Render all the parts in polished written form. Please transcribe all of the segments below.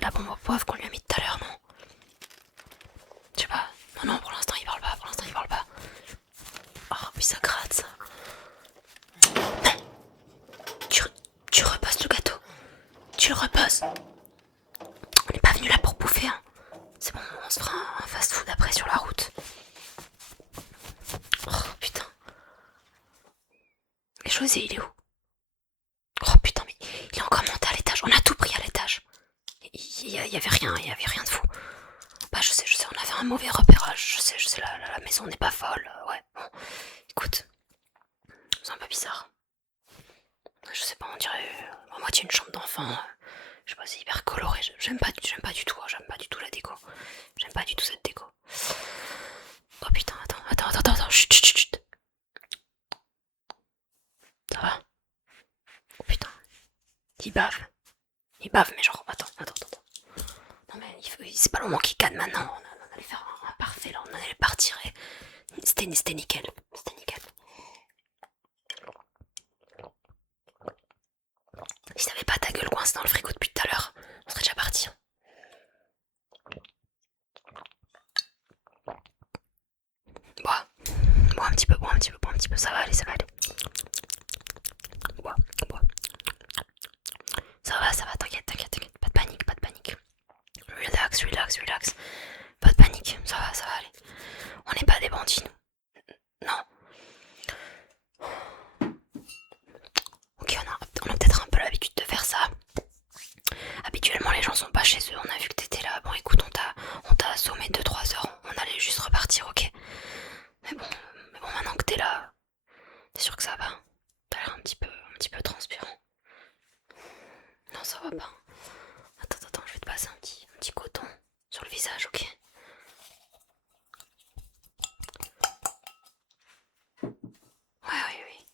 de la bombe au poivre qu'on lui a mis tout à l'heure, non? Je sais pas. Non, pour l'instant il parle pas, Oh, puis ça gratte ça. Tu, tu reposes le gâteau. Tu le reposes. On n'est pas venu là pour bouffer, hein. C'est bon, on se fera un fast-food après sur la route. Oh putain. Et José, il est où? Oh putain, mais il est encore monté à l'étage. On a tout pris à l'étage. Il y avait rien, de fou. Bah je sais, on a fait un mauvais repérage. Je sais, la maison n'est pas folle. Ouais, bon. Écoute, c'est un peu bizarre. Je sais pas, on dirait à moitié une chambre d'enfant. Je sais pas, c'est hyper coloré. J'aime pas du tout, j'aime pas du tout la déco. J'aime pas du tout cette déco. Oh putain, attends, chut. Ça va? Oh putain. Il bave. Mais genre, attends. Non mais c'est pas le moment qu'il canne maintenant. On allait faire un parfait là, on allait partir et c'était nickel. Si t'avais pas ta gueule coincée dans le frigo depuis tout à l'heure, on serait déjà parti. Bois un petit peu, ça va aller. Bois. Ça va, t'inquiète, pas de panique. Relax. Pas de panique, ça va aller. On n'est pas des bandits, nous. Non. Ok, on a peut-être un peu l'habitude de faire ça. Habituellement, les gens sont pas chez eux. On a vu que t'étais là. Bon, écoute, on t'a assommé 2-3 heures. On allait juste repartir, ok. Mais bon, maintenant que t'es là, t'es sûr que ça va? T'as l'air un petit peu transpirant. Non, ça va pas. Attends, je vais te passer un petit coton sur le visage, ok? Ouais, oui.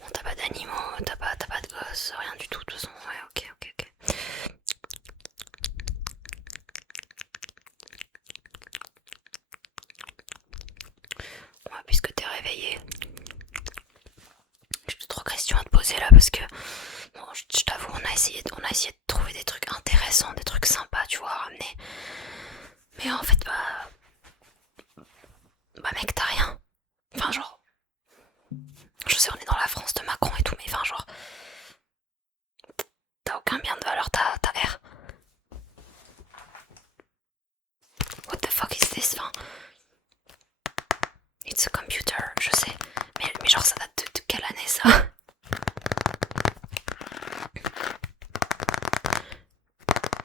Bon, t'as pas d'animaux, t'as pas de gosses, rien du tout, de toute façon. Ouais, ok. Ouais, puisque t'es réveillé, j'ai 2-3 questions à te poser là parce que bon, je t'avoue, on a essayé de trouver des trucs intéressants, des trucs sympas, tu vois, à ramener. Mais en fait, mec, t'as rien. Enfin, genre, je sais, on est dans la France de Macron et tout, mais enfin, genre, t'as aucun bien de valeur, t'as R. What the fuck is this? Enfin, it's a computer, je sais. Mais genre, ça date de quelle année ça?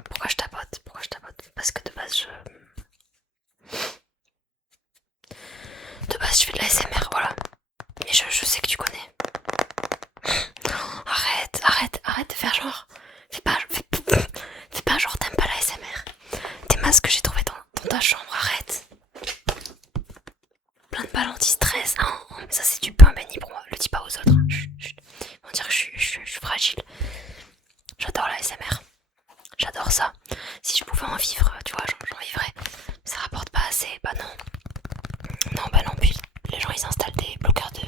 Pourquoi je tapote? Parce que de base, je fais de la SMR, voilà. Mais je sais que tu connais. Arrête de faire genre. Fais pas genre t'aimes pas la SMR. Tes masques que j'ai trouvé dans ta chambre, arrête. Plein de balles anti-stress. Oh, mais ça c'est du pain béni pour moi. Le dis pas aux autres. Chut. Ils vont dire que je suis fragile. J'adore la SMR. J'adore ça. Si je pouvais en vivre, tu vois, j'en vivrais. Mais ça rapporte pas assez. Bah non. Puis les gens ils installent des bloqueurs de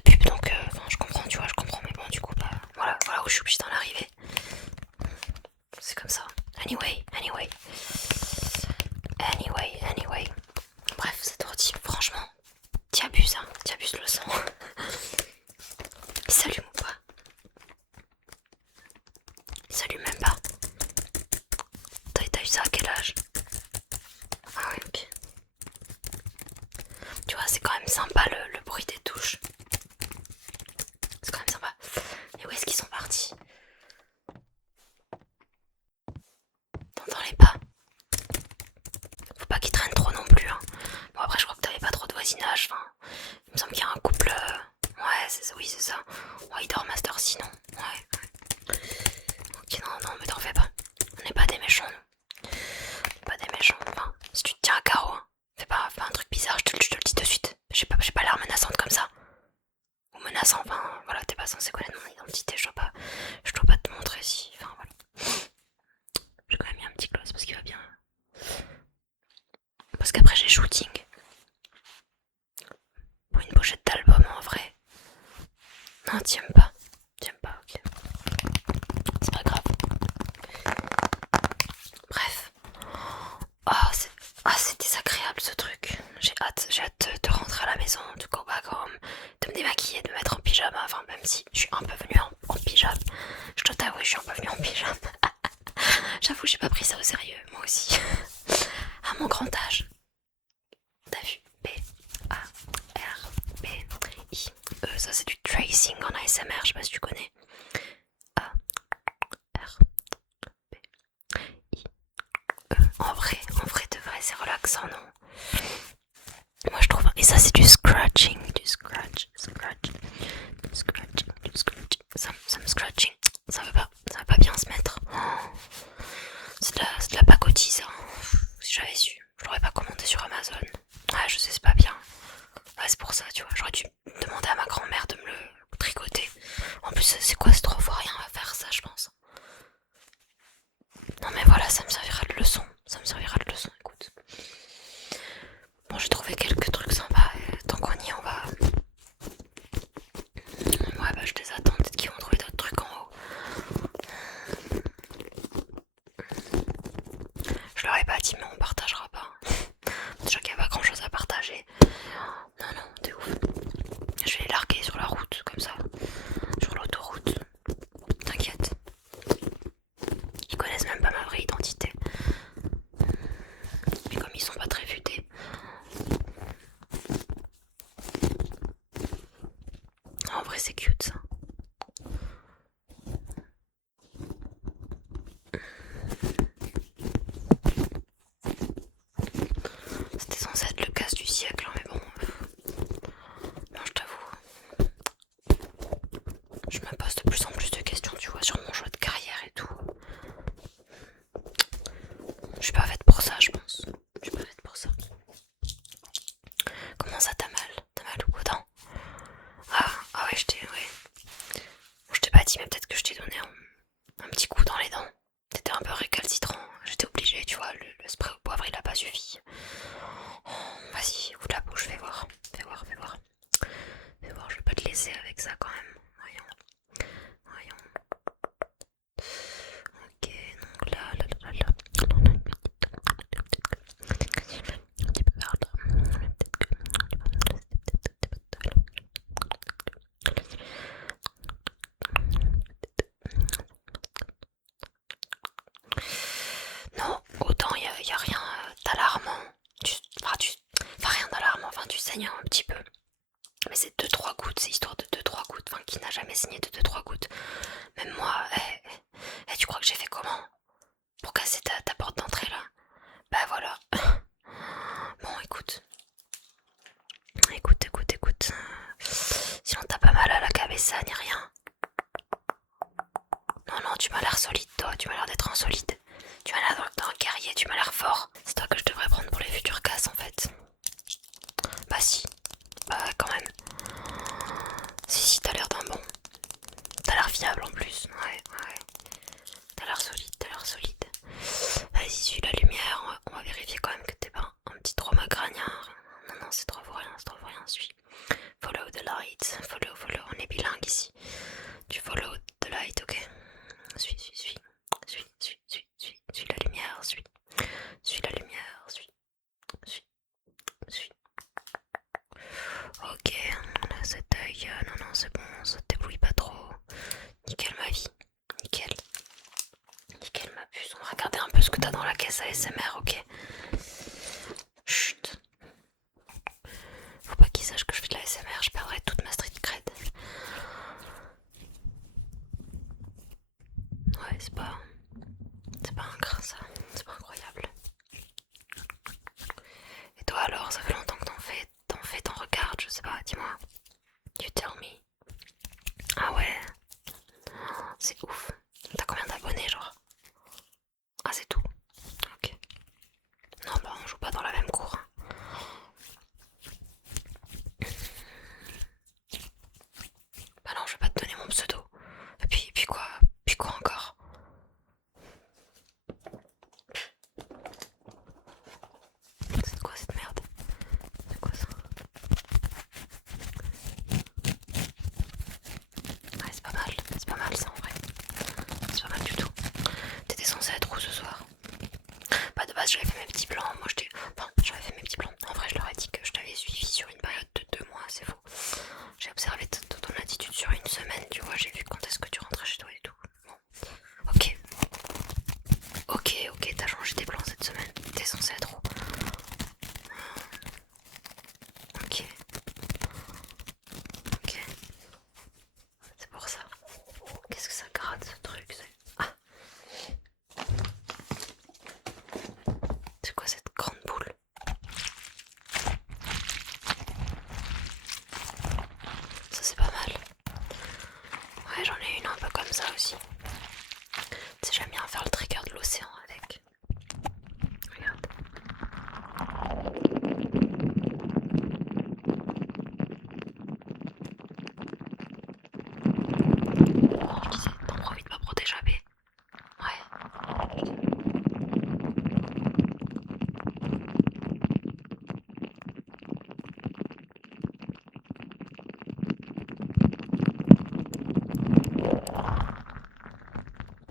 pub, donc je comprends, tu vois, mais bon, du coup, voilà où je suis obligée d'en arriver. C'est comme ça. Anyway. Bref, cet ordi, franchement, t'y abuses le sang. Il s'allume ou pas? Il s'allume même pas. T'as eu ça à quel âge? Ah ouais, ok. Tu vois, c'est quand même sympa le bruit des touches. C'est quand même sympa. Mais où est-ce qu'ils sont partis? T'entends les pas? Faut pas qu'ils traînent trop non plus, hein. Bon, après, je crois que t'avais pas trop de voisinage. Enfin, il me semble qu'il y a un couple. Ouais, c'est ça. Ouais, il dort master sinon. Ouais. Ok, non, mais t'en fais pas. On n'est pas des méchants, nous. On n'est pas des méchants. Enfin, si tu te tiens à carreau, hein. Fais pas un truc bizarre, je te le dis de suite. J'ai pas l'air menaçante comme ça. Ou menaçant, enfin, voilà, t'es pas censé connaître mon identité, je dois pas te montrer si. Enfin, voilà. J'ai quand même mis un petit close parce qu'il va bien. Parce qu'après j'ai shooting. Pour une pochette d'album en vrai. Non, t'aimes pas, ok. C'est pas grave. j'avoue, j'ai pas pris ça au sérieux, moi aussi. À mon grand âge. T'as vu? B-A-R-B-I. Ça c'est du tracing en ASMR, je sais pas si tu connais. A-R-B-I-E. En vrai de vrai, c'est relaxant, non? Moi je trouve. Et ça c'est du scratching. Du scratch. Ça me scratching. Ça va pas bien se mettre. C'est de la pacotille ça. Si j'avais su, je l'aurais pas commandé sur Amazon. Ouais, je sais, c'est pas bien. Ouais, c'est pour ça, tu vois. J'aurais dû demander à ma grand-mère de me le tricoter. En plus, c'est quoi, c'est trop rien à faire ça, je pense. Non mais voilà, ça me servira de leçon. Écoute. Bon, j'ai trouvé quelques trucs sympas. Et tant qu'on y est, on va. Ouais, bah je les attends. Peut-être qu'ils vont trouver d'autres trucs en haut. Je leur ai pas dit, mais on partagera pas. Déjà qu'il n'y a pas grand chose à partager. Non, t'es ouf. Je vais les larguer sur la route, comme ça. Sur l'autoroute. T'inquiète. Ils connaissent même pas ma vraie identité. Et comme ils sont pas très futés. En vrai, c'est cute ça. C'était censé être le casse du siècle, hein, mais bon. Non, je t'avoue. Je me pose de plus en plus de questions, tu vois, sur mon choix de carrière et tout. Je suis pas faite pour ça, je pense. Je suis pas faite pour ça. Comment ça, t'as mal? T'as mal au dents? Ah ouais, Bon, je t'ai pas dit, mais peut-être que je t'ai donné un petit coup dans les dents. T'étais un peu récalcitrant. J'étais obligée, tu vois, le spray au poivre il a pas suffi. Oh, vas-y, ouvre la bouche, fais voir. Fais voir. Je vais pas te laisser avec ça quand même. Voyons. Ok, donc là. Un petit peu vers là. Non, autant y a rien d'alarmant. Rien d'alarmant, enfin tu saignes un petit peu. Mais c'est 2-3 gouttes, c'est histoire de 2-3 gouttes. Enfin, qui n'a jamais saigné de 2-3 gouttes? Même moi, tu crois que j'ai fait comment? Pour casser ta porte d'entrée là? Bah voilà. Bon, écoute. Sinon t'as pas mal à la cabeza ni rien. Non, tu m'as l'air solide toi, tu m'as l'air d'être un solide. Tu m'as l'air d'un guerrier, tu m'as l'air fort. C'est toi que je devrais prendre pour les futures casses en fait. Bah si, bah quand même. Si, t'as l'air d'un bon. T'as l'air fiable en plus, ouais. T'as l'air solide. Vas-y, suis la lumière, on va vérifier quand même que t'es pas un petit trauma crânien. Non, c'est trop pour rien, suis. Follow the light, follow, on est bilingue ici. Tu follow the light, ok? Suis la lumière, suis la lumière, suis. Ok, on a cet œil, non, c'est bon, ça te débrouille pas trop. Nickel ma vie, nickel ma puce. On va regarder un peu ce que t'as dans la caisse ASMR, ok? Chut. Faut pas qu'ils sachent que je fais de la ASMR, je perdrai toute ma street cred. Ouais, c'est pas un grain ça, c'est pas incroyable. Et toi alors, ça fait longtemps que t'en regardes, je sais pas, dis-moi. You tell me. Ah ouais, c'est ouf. T'as combien d'abonnés genre? Ah c'est tout. Ok. Non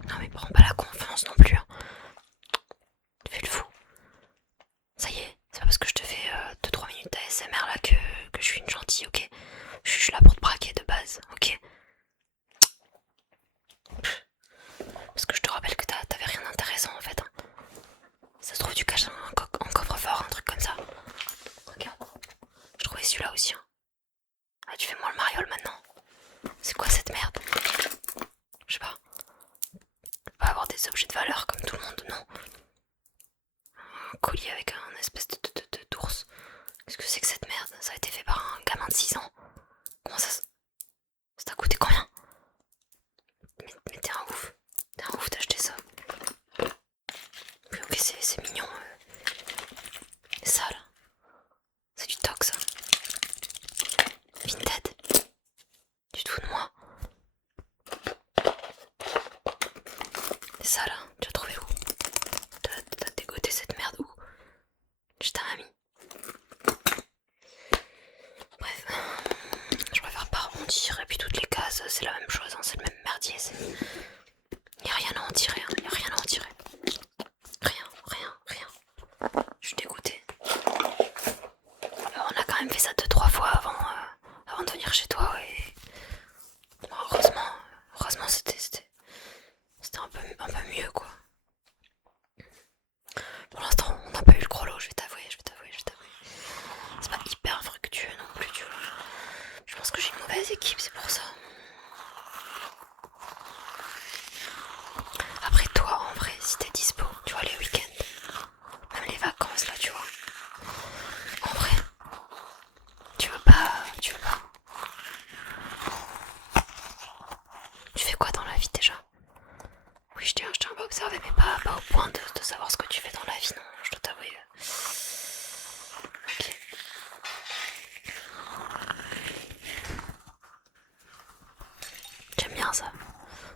Non mais prends pas la confiance non plus, hein. Tu fais le fou. Ça y est, c'est pas parce que je te fais 2-3 minutes d'ASMR là que je suis une gentille, ok? Je suis là pour te braquer de base, ok? Parce que je te rappelle que t'avais rien d'intéressant en fait, hein. Ça se trouve tu caches un coffre-fort, un truc comme ça. Regarde, je trouvais celui-là aussi, hein. Ah, tu fais moi le mariole maintenant. C'est quoi cette merde? Je sais pas. Pas avoir des objets de valeur comme tout le monde, non. Un collier avec un espèce d'ours. Qu'est-ce que c'est que cette merde? Ça a été fait par un gamin de 6 ans. Comment ça t'a coûté combien? Mais t'es un ouf. T'es un ouf d'acheter ça. Mais ok, c'est mignon. C'est ça là. C'est du toc ça. Vinted. Tu te fous de moi? C'est ça là. Tu as trouvé où? T'as dégoté cette merde où? Je t'ai mis. Bref. Je préfère pas rebondir. Et puis toutes les cases, c'est la même chose. Hein. C'est le même merdier. Y'a rien à en tirer. Hein. Y'a rien à en tirer. Rien. Je suis dégoûtée. Alors, on a quand même fait ça 2-3 fois avant de venir chez toi. Et bon, heureusement c'était un peu mieux quoi. Pour l'instant, on n'a pas eu le gros lot, je vais t'avouer. C'est pas hyper fructueux non plus, tu vois. Je pense que j'ai une mauvaise équipe, c'est pour ça. Après toi, en vrai, si t'es dispo, tu vois, les week-ends, même les vacances, là, tu vois. En vrai, tu veux pas. Tu fais quoi dans la vie déjà? Oui, je tiens à observer, mais pas au point de savoir ce que tu fais dans la vie, non, je dois t'avouer. Ok. J'aime bien ça.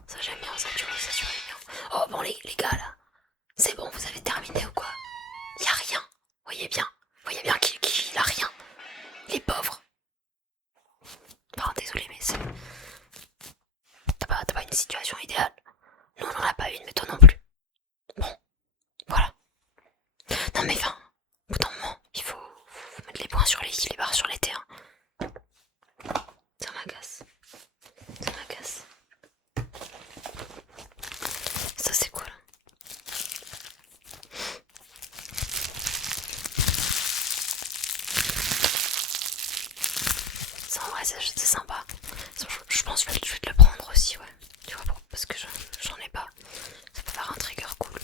Ça, j'aime bien ça, tu vois, bien. Oh, bon, les gars, là, c'est bon, vous avez terminé ou quoi? Y'a rien. Voyez bien qu'il a rien. Il est pauvre. Enfin, désolé, mais c'est. T'as pas une situation idéale. Nous, on en a pas une, mais toi non plus. Bon, voilà. Non, mais enfin, au bout d'un moment, il faut mettre les points sur les i, les barres sur les t. Hein. Ça m'agace. Ça, c'est quoi là? Ça, en vrai, c'est sympa. Je pense que je vais te le prendre aussi, ouais. Tu vois, parce que j'en ai pas. Ça peut faire un trigger cool.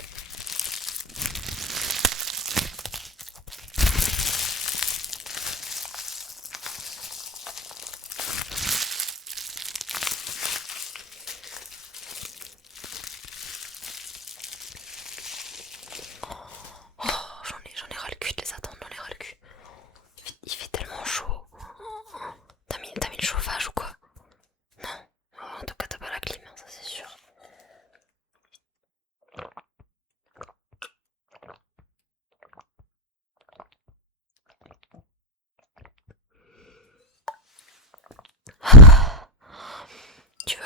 Oh, j'en ai ras le cul de les attendre, j'en ai ras le cul. Il fait tellement chaud. T'as mis le chauffage ou quoi? Non. En tout cas, t'as pas la clim, hein, ça c'est sûr. Tu veux?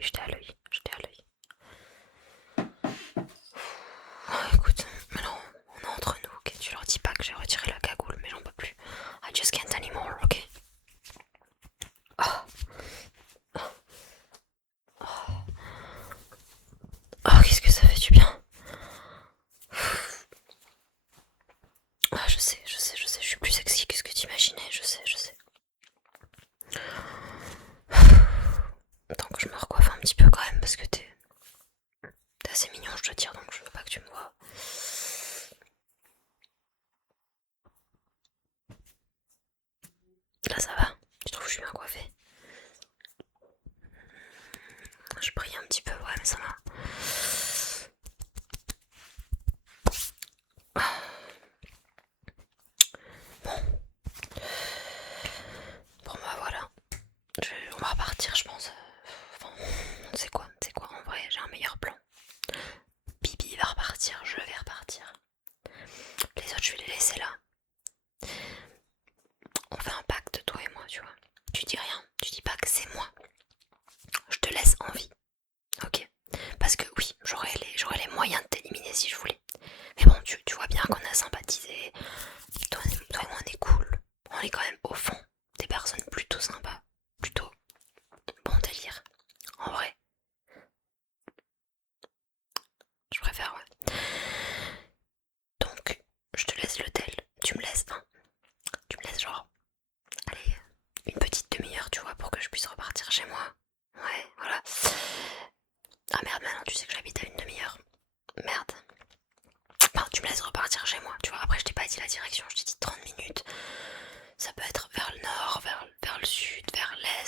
J'étais à l'œil. Oh, écoute, maintenant on est entre nous, ok? Tu leur dis pas que j'ai retiré la cagoule, mais j'en peux plus. I just can't anymore, ok? Oh, qu'est-ce que ça fait du bien. Ah, je sais, je suis plus sexy que ce que t'imaginais, je sais. Tant que je me recoiffe un petit peu quand même, parce que t'es assez mignon, je dois dire, donc je veux pas que tu me vois. Là ça va? Tu trouves que je suis bien coiffée? Je brille un petit peu, ouais, mais ça va. Bon bah voilà. Je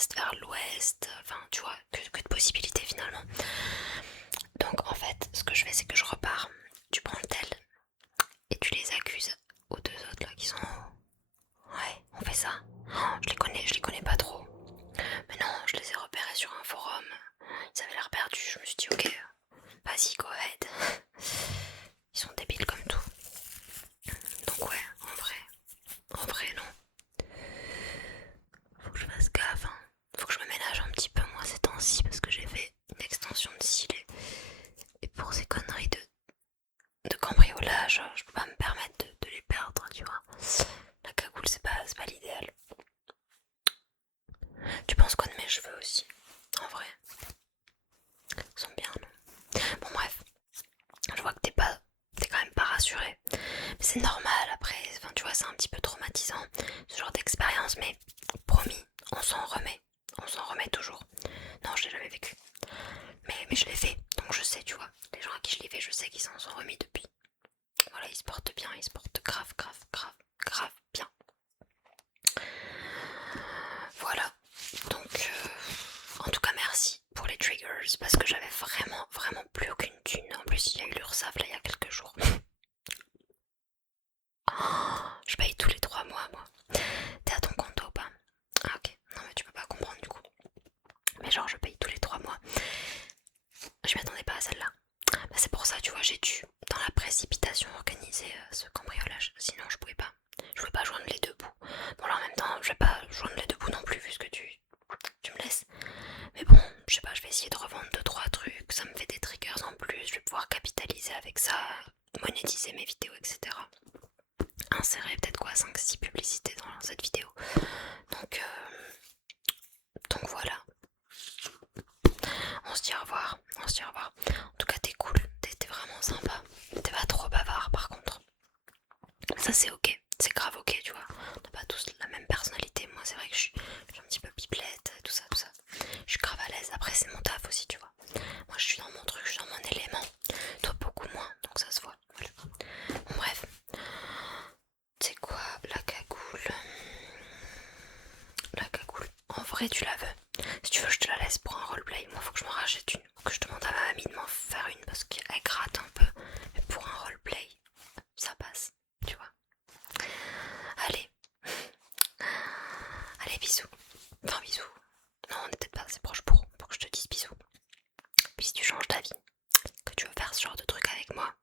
l'est vers l'ouest, enfin tu vois, que de possibilités finalement. Donc en fait, ce que je fais, c'est que je repars, tu prends le tel et tu les accuses aux deux autres là qui sont en haut. Ouais, on fait ça. Oh, je les connais pas trop. Mais non, je les ai repérés sur un forum. Ils avaient l'air perdus. Je me suis dit, ok, vas-y, go ahead. Ils sont débiles comme tout. Donc ouais, en vrai non. Faut que je fasse gaffe, hein. Faut que je me ménage un petit peu moi ces temps-ci parce que j'ai fait une extension de cils et pour ces conneries de cambriolage, je peux pas me permettre de les perdre, tu vois. La cagoule c'est pas l'idéal. Tu penses quoi de mes cheveux aussi? En vrai, ils sont bien, non? Bon bref, je vois que t'es quand même pas rassuré. Mais c'est normal après, enfin tu vois c'est un petit peu traumatisant ce genre d'expérience, mais promis, on s'en remet. On s'en remet toujours. Non, je l'ai jamais vécu. Mais je l'ai fait, donc je sais, tu vois. Les gens à qui je l'ai fait, je sais qu'ils s'en sont remis depuis. Voilà, ils se portent bien, ils se portent grave bien. Voilà. Donc, en tout cas, merci pour les triggers parce que j'avais vraiment plus aucune thune. En plus, il y a eu l'URSSAF là il y a quelques jours. Oh, je paye tous les 3 mois, moi. T'es à ton compte ou pas? Ah, ok. Non, mais tu peux pas comprendre du coup. Mais genre, je paye tous les 3 mois. Je m'attendais pas à celle-là. Bah, c'est pour ça, tu vois, j'ai dû, dans la précipitation, organiser ce cambriolage. Sinon, je pouvais pas. Je pouvais pas joindre les deux bouts. Bon, là, en même temps, je vais pas joindre les deux bouts non plus, vu ce que tu me laisses. Mais bon, je sais pas, je vais essayer de revendre 2-3 trucs. Ça me fait des triggers en plus. Je vais pouvoir capitaliser avec ça, monétiser mes vidéos, etc. Insérer peut-être quoi, 5-6 publicités dans cette vidéo. Donc voilà. On se dit au revoir. En tout cas, t'es cool. T'es vraiment sympa. T'es pas trop bavard par contre. Ça c'est ok, c'est grave ok, tu vois. On n'a pas tous la même personnalité. Moi c'est vrai que je suis un petit peu pipelette, tout ça. Je suis grave à l'aise. Après c'est mon taf aussi, tu vois. Moi je suis dans mon truc, je suis dans mon élément. Toi beaucoup moins, donc ça se voit. Voilà. Bon bref. C'est quoi la cagoule? La cagoule. En vrai tu la veux. Si tu veux je te la laisse pour un roleplay. Moi faut que je m'en rachète une. Faut que je demande à ma mamie de m'en faire une parce qu'elle gratte un peu. Mais pour un roleplay, ça passe, tu vois. Allez. Allez, bisous. Enfin, bisous. Non, on n'est peut-être pas assez proche pour que je te dise bisous. Puis si tu changes d'avis, que tu veux faire ce genre de truc avec moi,